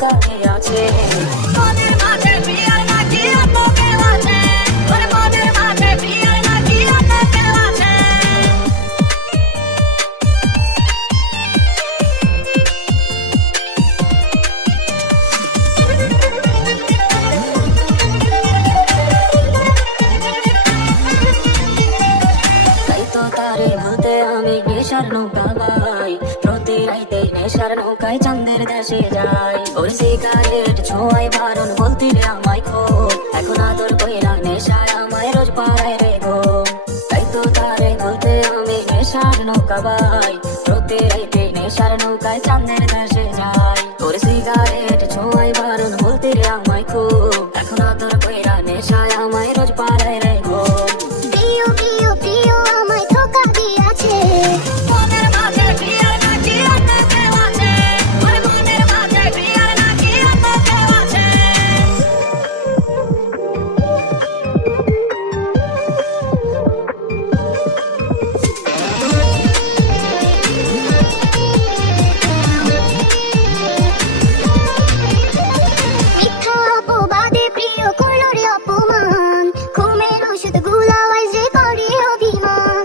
ধোকা দিয়াছে। মনের মাঝে প্রিয়ার নাকি অন্য কেউ আছে, ওরে মনের মাঝে প্রিয়ার নাকি অন্য কেউ আছে। তাই তো তারে ভুলতে আমি নেশার নৌকা বাই, প্রতি রাইতে নেশার নৌকায় চাঁদের দেশে যাই। ওর সিগারেট ছোঁয়ায় বারণ বলতি রে আমায় খো, এখন আদর কইরা নেশায় আমায় রোজ পাড়ায় রে গো। তাই তো তারে ভুলতে আমি নেশার নৌকা বাই, প্রতি রাইতে নেশার নৌকায় চাঁদের দেশে যাই। ওর সিগারেট ছোঁয়ায় বারণ বলতি রে আমায় খো, এখন আদর কইরা নেশায় আমায় রোজ পাড়ায় রে গো। প্রিয় প্রিয় প্রিয় আমায় ধোকা দিয়াছে। মনের মাঝে প্রিয়ার নাকি অন্য কেউ আছে, ওরে মনের মাঝে প্রিয়ার নাকি অন্য কেউ আছে। মিথ্যা অপবাদে প্রিয় করলো রে অপমান, ঘুমের ওষুধ গুলাওয়াই যে করে অভিমান।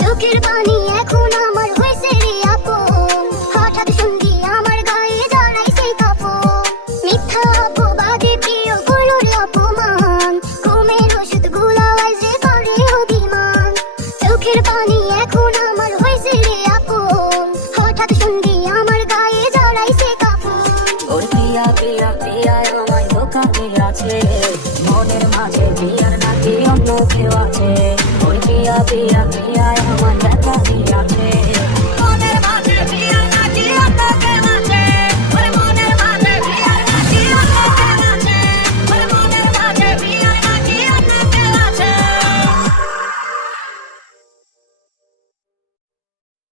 চোখের পানি এখন আমার হয়েছে রে আপন, হঠাৎ শুনছি আমার গায়ে জড়াইছে কাফন। মিথ্যা অপবাদে প্রিয় করলো রে অপমান, ঘুমের ওষুধ গুলাওয়াই যে করে অভিমান। চোখের পানি এখন আমার হয়েছে রে আপন, হঠাৎ শুনছি আমার গায়ে জড়াইছে কাফন। ওর প্রিয়া প্রিয়া প্রিয়ায় আমায় ধোকা দিয়াছে, মনের মাঝে প্রিয়ার নাকি অন্য কেউ আছে। ওর প্রিয়া প্রিয়া প্রিয়া